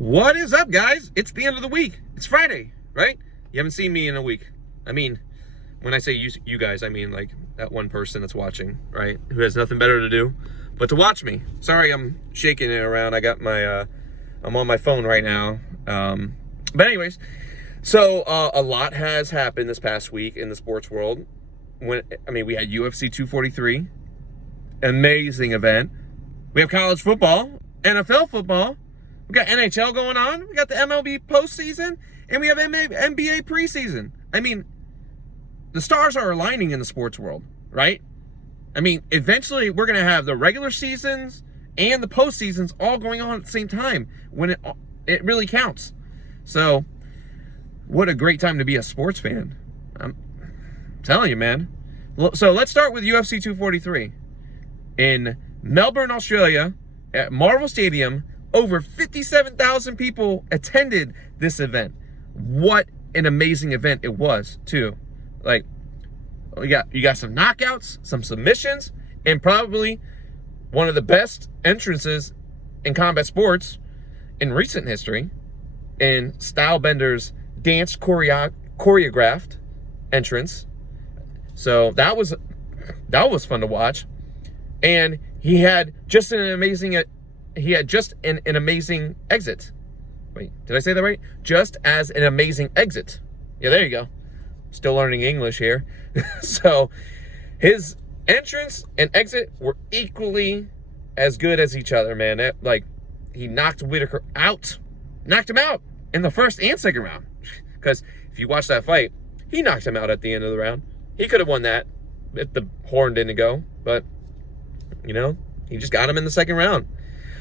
What is up, guys? It's the end of the week. It's Friday, right? You haven't seen me in a week. I mean, when I say you guys, I mean like that one person that's watching, right? Who has nothing better to do but to watch me. Sorry, I'm shaking it around. I got my, I'm on my phone right now. But anyways, so a lot has happened this past week in the sports world. We had UFC 243, amazing event. We have college football, NFL football. We got NHL going on. We got the MLB postseason, and we have NBA preseason. I mean, the stars are aligning in the sports world, right? I mean, eventually we're going to have the regular seasons and the postseasons all going on at the same time when it really counts. So, what a great time to be a sports fan. I'm telling you, man. So, let's start with UFC 243. In Melbourne, Australia, at Marvel Stadium, over 57,000 people attended this event. What an amazing event it was, too. Like, you got some knockouts, some submissions, and probably one of the best entrances in combat sports in recent history, in Stylebender's dance choreographed entrance. So that was fun to watch. And he had just an amazing exit. Wait, did I say that right? Just as an amazing exit. Yeah, there you go. Still learning English here. So his entrance and exit were equally as good as each other, man. He knocked Whitaker out. Knocked him out in the first and second round. Because if you watch that fight, he knocked him out at the end of the round. He could have won that if the horn didn't go. But, he just got him in the second round.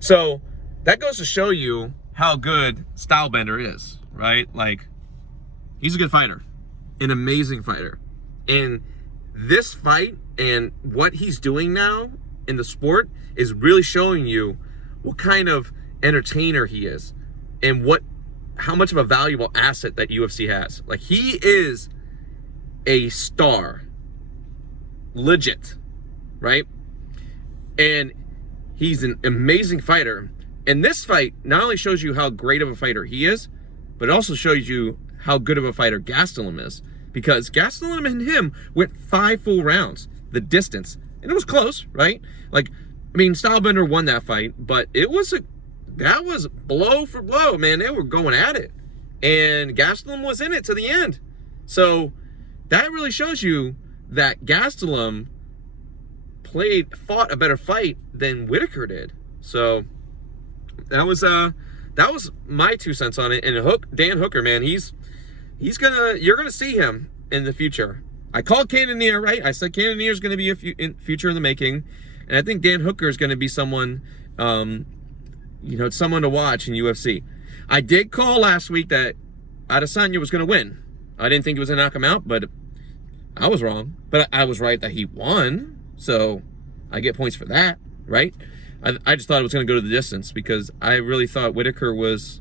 So that goes to show you how good Stylebender is, right? Like, he's a good fighter, an amazing fighter. And this fight and what he's doing now in the sport is really showing you what kind of entertainer he is and how much of a valuable asset that UFC has. Like, he is a star, legit, right? And he's an amazing fighter. And this fight not only shows you how great of a fighter he is, but it also shows you how good of a fighter Gastelum is. Because Gastelum and him went 5 full rounds, the distance. And it was close, right? Stylebender won that fight, but that was blow for blow, man. They were going at it. And Gastelum was in it to the end. So that really shows you that Gastelum fought a better fight than Whitaker did. So that was my 2 cents on it. And Dan Hooker, man, you're gonna see him in the future. I called Cannonier, right? I said Cannonier is gonna be a future in the making, and I think Dan Hooker is gonna be someone, someone to watch in UFC. I did call last week that Adesanya was gonna win. I didn't think it was gonna knock him out, but I was wrong. But I was right that he won. So I get points for that, right? I just thought it was going to go to the distance because I really thought Whitaker was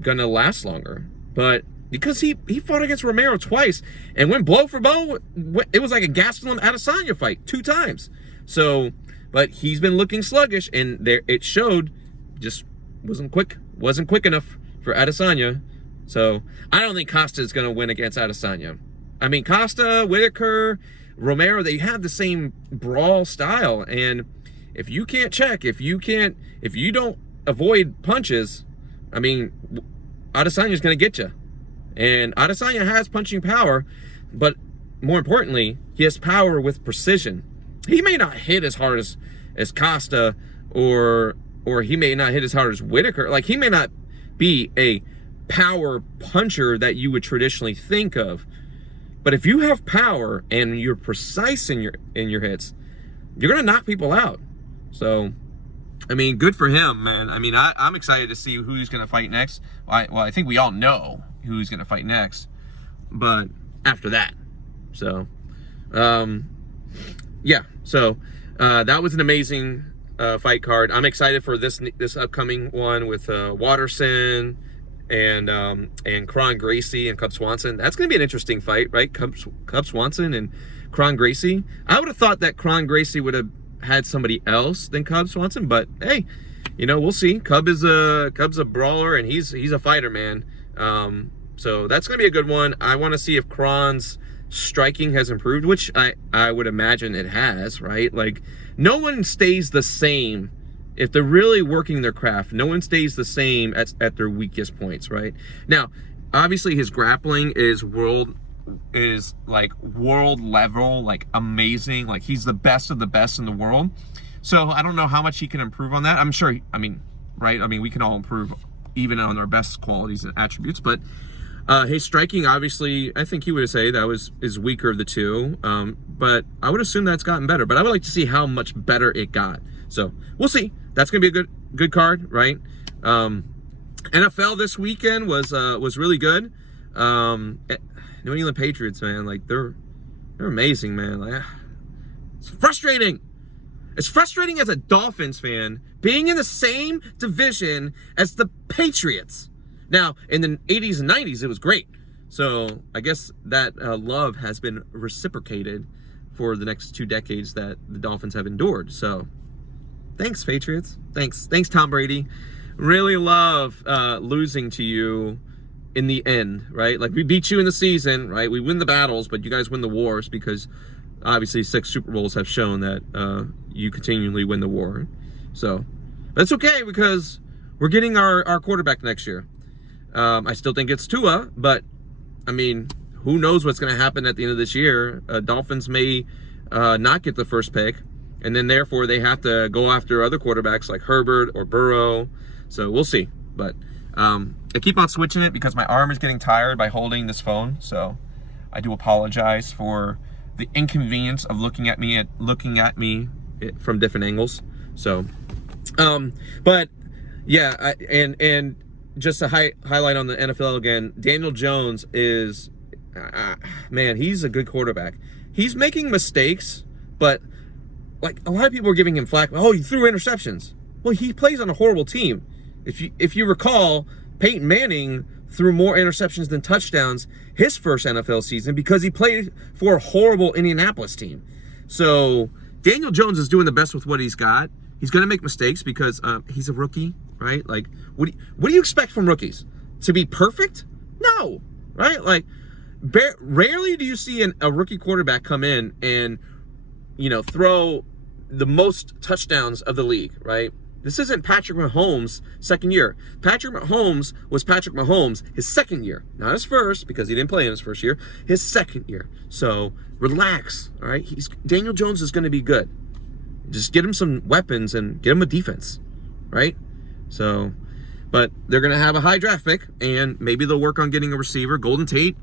going to last longer. But because he fought against Romero twice and went blow for blow, it was like a Gastelum Adesanya fight 2 times. So, but he's been looking sluggish, and it showed just wasn't quick enough for Adesanya. So I don't think Costa is going to win against Adesanya. I mean, Costa, Whitaker, Romero, they have the same brawl style, and if you can't check, if you don't avoid punches, Adesanya's going to get you. And Adesanya has punching power, but more importantly, he has power with precision. He may not hit as hard as Costa, or he may not hit as hard as Whitaker. Like, he may not be a power puncher that you would traditionally think of. But if you have power and you're precise in your hits, you're going to knock people out. So, good for him, man. I'm excited to see who he's going to fight next. I think we all know who he's going to fight next. But after that. So, yeah. So, that was an amazing fight card. I'm excited for this upcoming one with Watterson and Kron Gracie and Cub Swanson. That's going to be an interesting fight, right? Cub Swanson and Kron Gracie. I would have thought that Kron Gracie would have had somebody else than Cub Swanson, but hey, we'll see. Cub's a brawler, and he's a fighter, man. So that's going to be a good one. I want to see if Kron's striking has improved, which I would imagine it has, right? Like, no one stays the same. If they're really working their craft, no one stays the same at their weakest points, right? Now, obviously his grappling is world level, like amazing. Like, he's the best of the best in the world. So I don't know how much he can improve on that. I'm sure, right? We can all improve even on our best qualities and attributes, but his striking, obviously, I think he would say that is weaker of the two. But I would assume that's gotten better. But I would like to see how much better it got. So we'll see. That's gonna be a good card, right? NFL this weekend was really good. New England Patriots, man, like they're amazing, man. Like, it's frustrating. It's frustrating as a Dolphins fan being in the same division as the Patriots. Now, in the 80s and 90s, it was great. So I guess that love has been reciprocated for the next 2 decades that the Dolphins have endured. So thanks, Patriots. Thanks, Tom Brady. Really love losing to you in the end, right? Like, we beat you in the season, right? We win the battles, but you guys win the wars because obviously 6 Super Bowls have shown that you continually win the war. So that's okay because we're getting our quarterback next year. I still think it's Tua, but who knows what's going to happen at the end of this year? Dolphins may not get the first pick, and then therefore they have to go after other quarterbacks like Herbert or Burrow. So we'll see. But I keep on switching it because my arm is getting tired by holding this phone. So I do apologize for the inconvenience of looking at me from different angles. So, but yeah, and just to highlight on the NFL again, Daniel Jones is, man, he's a good quarterback. He's making mistakes, but like a lot of people are giving him flack. Oh, he threw interceptions. Well, he plays on a horrible team. If you recall, Peyton Manning threw more interceptions than touchdowns his first NFL season because he played for a horrible Indianapolis team. So Daniel Jones is doing the best with what he's got. He's going to make mistakes because he's a rookie, right? Like, what do you expect from rookies? To be perfect? No, right? Like, rarely do you see a rookie quarterback come in and, throw the most touchdowns of the league, right? This isn't Patrick Mahomes' second year. Patrick Mahomes was Patrick Mahomes his second year. Not his first, because he didn't play in his first year. His second year. So, relax, all right? Daniel Jones is going to be good. Just get him some weapons and get him a defense, right? So, but they're going to have a high draft pick, and maybe they'll work on getting a receiver. Golden Tate,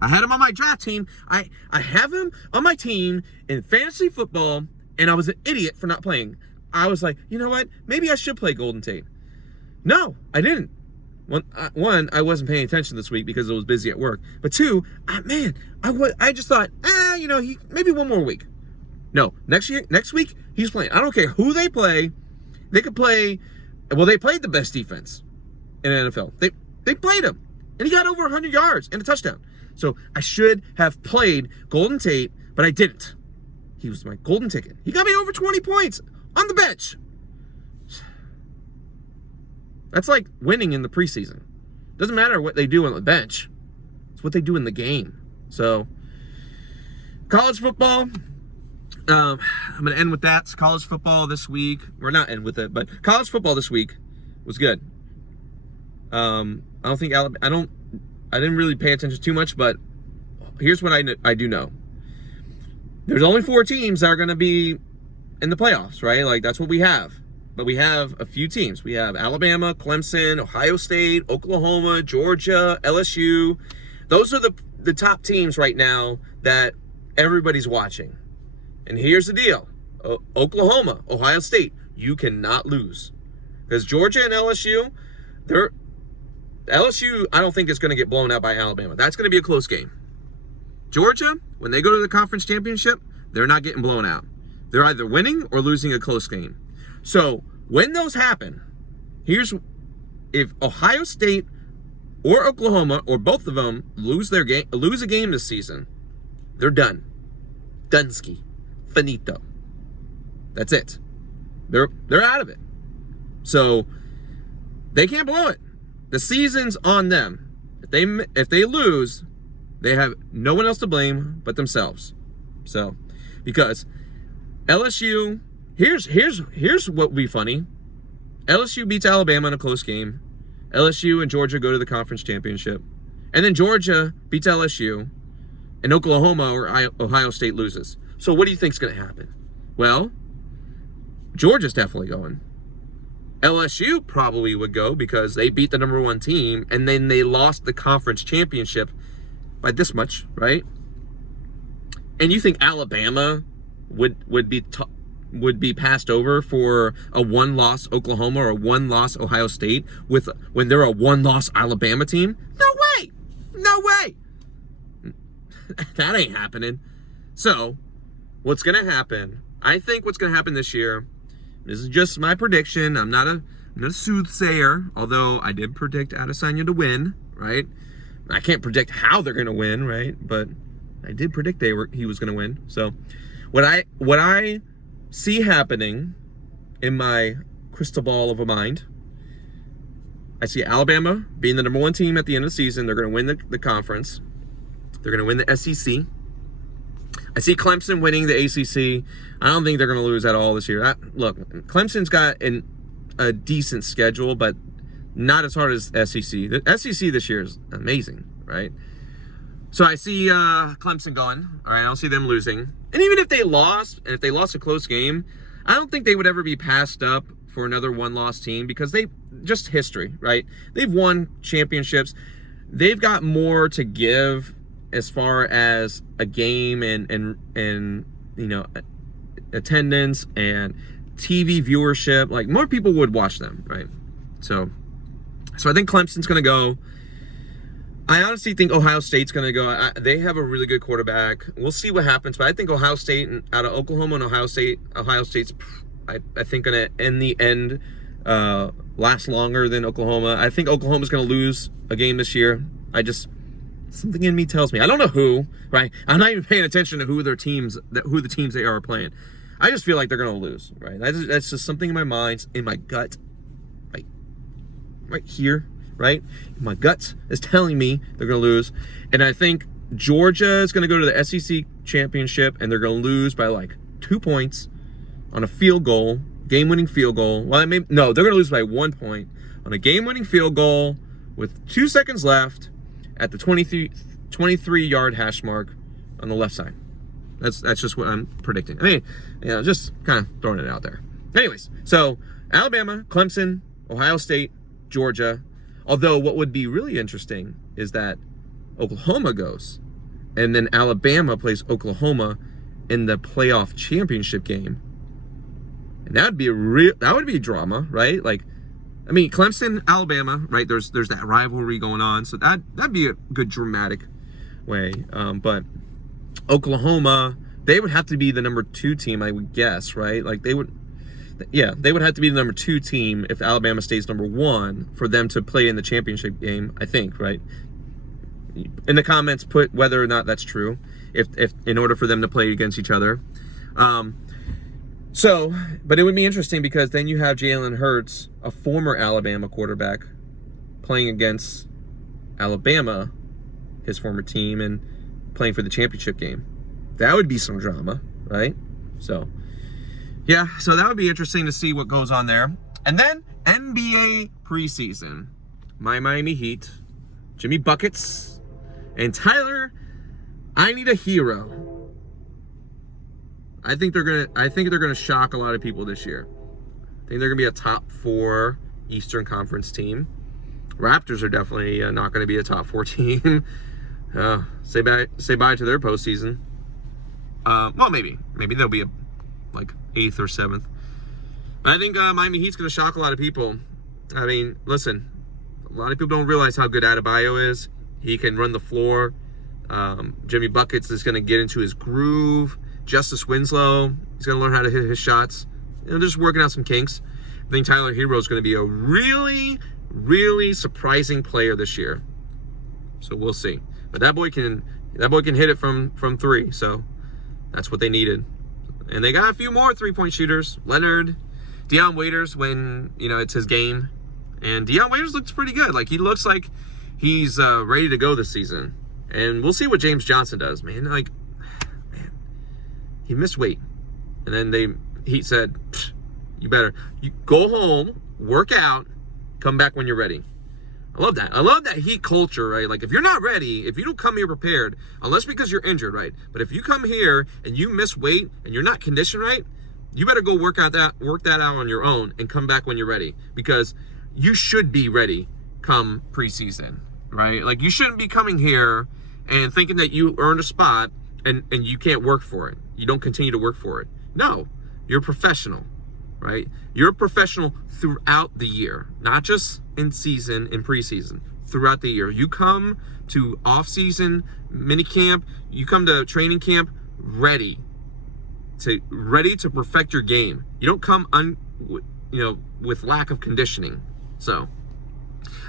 I had him on my draft team. I have him on my team in fantasy football, and I was an idiot for not playing. I was like, you know what? Maybe I should play Golden Tate. No, I didn't. One, I wasn't paying attention this week because I was busy at work. But 2, I just thought, maybe one more week. No, next week, he's playing. I don't care who they play. They could play. Well, they played the best defense in the NFL. They played him, and he got over 100 yards and a touchdown. So I should have played Golden Tate, but I didn't. He was my golden ticket. He got me over 20 points on the bench. That's like winning in the preseason. Doesn't matter what they do on the bench. It's what they do in the game. So, college football. I'm going to end with that. College football this week. We're not end with it, but college football this week was good. I don't think I didn't really pay attention too much, but here's what I do know. There's only 4 teams that are going to be in the playoffs, right? Like, that's what we have. But we have a few teams. We have Alabama, Clemson, Ohio State, Oklahoma, Georgia, LSU. Those are the top teams right now that everybody's watching. And here's the deal. Oklahoma, Ohio State, you cannot lose. Because Georgia and LSU, LSU, I don't think is going to get blown out by Alabama. That's going to be a close game. Georgia, when they go to the conference championship, they're not getting blown out. They're either winning or losing a close game. So when those happen, if Ohio State or Oklahoma or both of them lose a game this season, they're done. Dunsky. Finito. That's it. They're out of it. So they can't blow it. The season's on them. If they lose, they have no one else to blame but themselves. So, because LSU, here's what would be funny. LSU beats Alabama in a close game. LSU and Georgia go to the conference championship. And then Georgia beats LSU. And Oklahoma or Ohio State loses. So what do you think's going to happen? Well, Georgia's definitely going. LSU probably would go because they beat the number 1 team. And then they lost the conference championship by this much, right? And you think Alabama would be passed over for a 1-loss Oklahoma or a 1-loss Ohio State when they're a 1-loss Alabama team? No way! No way! That ain't happening. So, what's going to happen? I think what's going to happen this year, this is just my prediction. I'm not a soothsayer, although I did predict Adesanya to win, right? I can't predict how they're going to win, right? But I did predict he was going to win. So, what I see happening in my crystal ball of a mind, I see Alabama being the number 1 team at the end of the season. They're going to win the conference. They're going to win the SEC. I see Clemson winning the ACC. I don't think they're going to lose at all this year. Look, Clemson's got a decent schedule, but not as hard as SEC. The SEC this year is amazing, right? So I see Clemson going. All right, I don't see them losing. And even if they lost a close game, I don't think they would ever be passed up for another 1-loss team because just history, right? They've won championships. They've got more to give as far as a game and attendance and TV viewership. Like, more people would watch them, right? So I think Clemson's going to go. I honestly think Ohio State's going to go. They have a really good quarterback. We'll see what happens, but I think Ohio State, out of Oklahoma and Ohio State's, I think, going to, in the end, last longer than Oklahoma. I think Oklahoma's going to lose a game this year. Something in me tells me. I don't know who, right? I'm not even paying attention to who the teams they are playing. I just feel like they're going to lose, right? That's just something in my mind, in my gut, right here, right? My gut is telling me they're going to lose. And I think Georgia is going to go to the SEC championship, and they're going to lose by like 2 points on a field goal, game-winning field goal. They're going to lose by 1 point on a game-winning field goal with 2 seconds left at the 23-yard hash mark on the left side. That's just what I'm predicting. I mean, just kind of throwing it out there. Anyways, so Alabama, Clemson, Ohio State, Georgia. Although what would be really interesting is that Oklahoma goes, and then Alabama plays Oklahoma in the playoff championship game. And that would be drama, right? Like, I mean, Clemson, Alabama, right? There's that rivalry going on, so that'd be a good dramatic way. But Oklahoma, they would have to be the number 2 team, I would guess, right? Like they would have to be the number 2 team if Alabama stays number 1 for them to play in the championship game, I think, right? In the comments, put whether or not that's true, if in order for them to play against each other. But it would be interesting because then you have Jalen Hurts, a former Alabama quarterback, playing against Alabama, his former team, and playing for the championship game. That would be some drama, right? So that would be interesting to see what goes on there. And then NBA preseason. My Miami Heat, Jimmy Buckets, and Tyler, I need a hero. I think they're gonna shock a lot of people this year. I think they're gonna be a top 4 Eastern Conference team. Raptors are definitely not gonna be a top 4 team. Say bye to their postseason. Well, maybe they'll be like 8th or 7th. I think Miami Heat's gonna shock a lot of people. I mean, listen, a lot of people don't realize how good Adebayo is. He can run the floor. Jimmy Buckets is gonna get into his groove. Justice Winslow, he's going to learn how to hit his shots. Just working out some kinks. I think Tyler Hero is going to be a really, really surprising player this year. So we'll see. But that boy can hit it from 3. So that's what they needed. And they got a few more 3-point shooters. Leonard, Deion Waiters when, it's his game. And Deion Waiters looks pretty good. Like, he looks like he's ready to go this season. And we'll see what James Johnson does, man. Like, man, he missed weight. And then he said, you go home, work out, come back when you're ready. I love that. I love that heat culture, right? Like, if you're not ready, if you don't come here prepared, unless because you're injured, right? But if you come here and you miss weight and you're not conditioned right, you better go work that out on your own and come back when you're ready, because you should be ready come preseason, right? Like, you shouldn't be coming here and thinking that you earned a spot and you can't work for it. You don't continue to work for it. No, you're a professional, right? You're a professional throughout the year, not just in season, in preseason, throughout the year. You come to off-season mini camp, you come to training camp ready to perfect your game. You don't come with lack of conditioning. So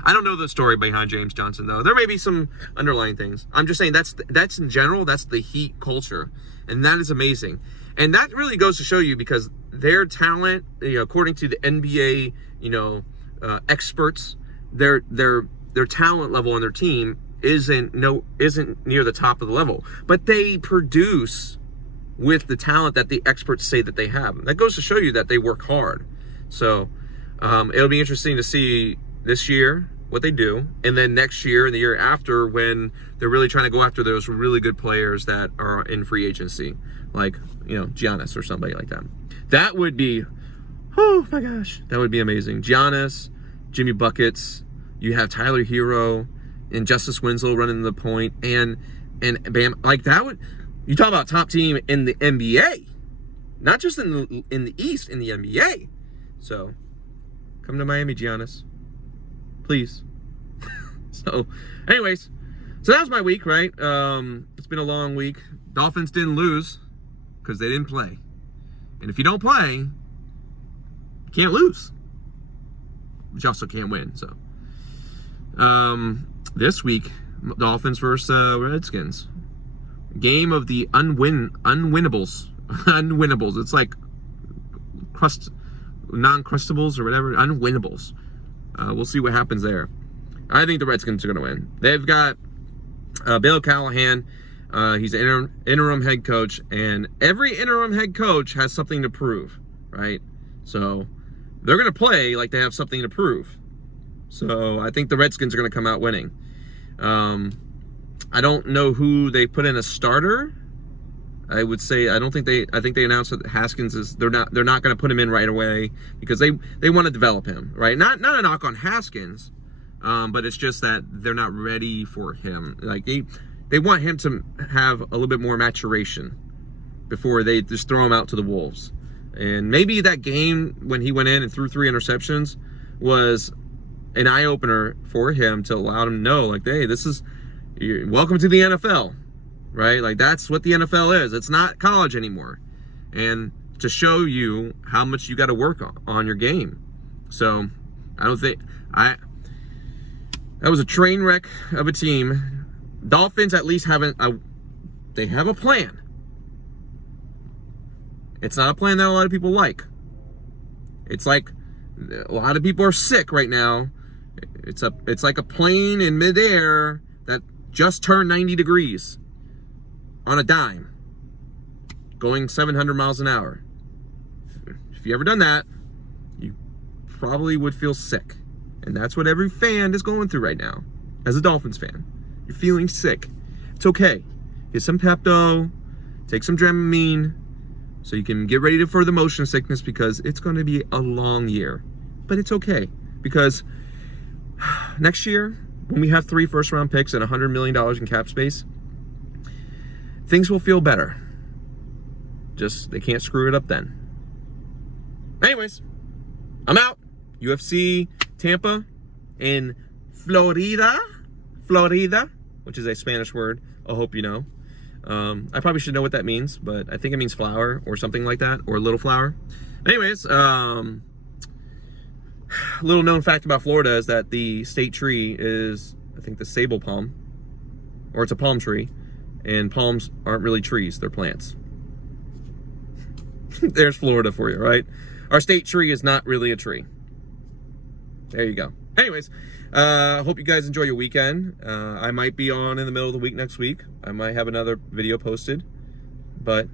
I don't know the story behind James Johnson, though. There may be some underlying things. I'm just saying that's in general, that's the Heat culture, and that is amazing. And that really goes to show you, because their talent, according to the NBA, experts, their talent level on their team isn't near the top of the level, but they produce with the talent that the experts say that they have. That goes to show you that they work hard. So it'll be interesting to see this year what they do, and then next year and the year after, when they're really trying to go after those really good players that are in free agency, like Giannis or somebody like that. That would be, oh my gosh, that would be amazing. Giannis, Jimmy Buckets, you have Tyler Hero and Justice Winslow running the point, and Bam, like that would, you talk about top team in the NBA, not just in the East, in the NBA. So come to Miami, Giannis, please. So anyways, so that was my week, right? It's been a long week. Dolphins didn't lose because they didn't play. And if you don't play, you can't lose. But you also can't win. So this week, Dolphins versus Redskins. Game of the unwinnables. Unwinnables. It's like non-crustables or whatever. Unwinnables. We'll see what happens there. I think the Redskins are going to win. They've got Bill Callahan. He's an interim head coach, and every interim head coach has something to prove, right? So they're going to play like they have something to prove. So I think the Redskins are going to come out winning. I don't know who they put in a starter. I think they announced that Haskins is, they're not going to put him in right away because they want to develop him, right? Not a knock on Haskins, but it's just that they're not ready for him. Like they want him to have a little bit more maturation before they just throw him out to the Wolves. And maybe that game when he went in and threw 3 interceptions was an eye-opener for him to allow him to know, like, hey, welcome to the NFL, right? Like, that's what the NFL is. It's not college anymore. And to show you how much you got to work on your game. So, that was a train wreck of a team. Dolphins at least have a plan. It's not a plan that a lot of people like. It's like a lot of people are sick right now. It's like a plane in midair that just turned 90 degrees on a dime, going 700 miles an hour. If you ever done that, you probably would feel sick. And that's what every fan is going through right now. As a Dolphins fan, you're feeling sick. It's okay. Get some Pepto, take some Dramamine, so you can get ready for the motion sickness, because it's going to be a long year. But it's okay, because next year, when we have 3 first-round picks and $100 million in cap space, things will feel better. Just, they can't screw it up then. Anyways, I'm out. UFC Tampa in Florida, which is a Spanish word. I hope you know. I probably should know what that means, but I think it means flower or something like that, or little flower. Anyways, little known fact about Florida is that the state tree is, I think, the sable palm, or it's a palm tree, and palms aren't really trees, they're plants. There's Florida for you, right? Our state tree is not really a tree. There you go. Anyways, hope you guys enjoy your weekend. I might be on in the middle of the week next week. I might have another video posted. But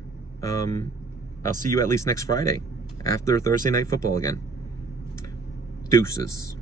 I'll see you at least next Friday after Thursday Night Football again. Deuces.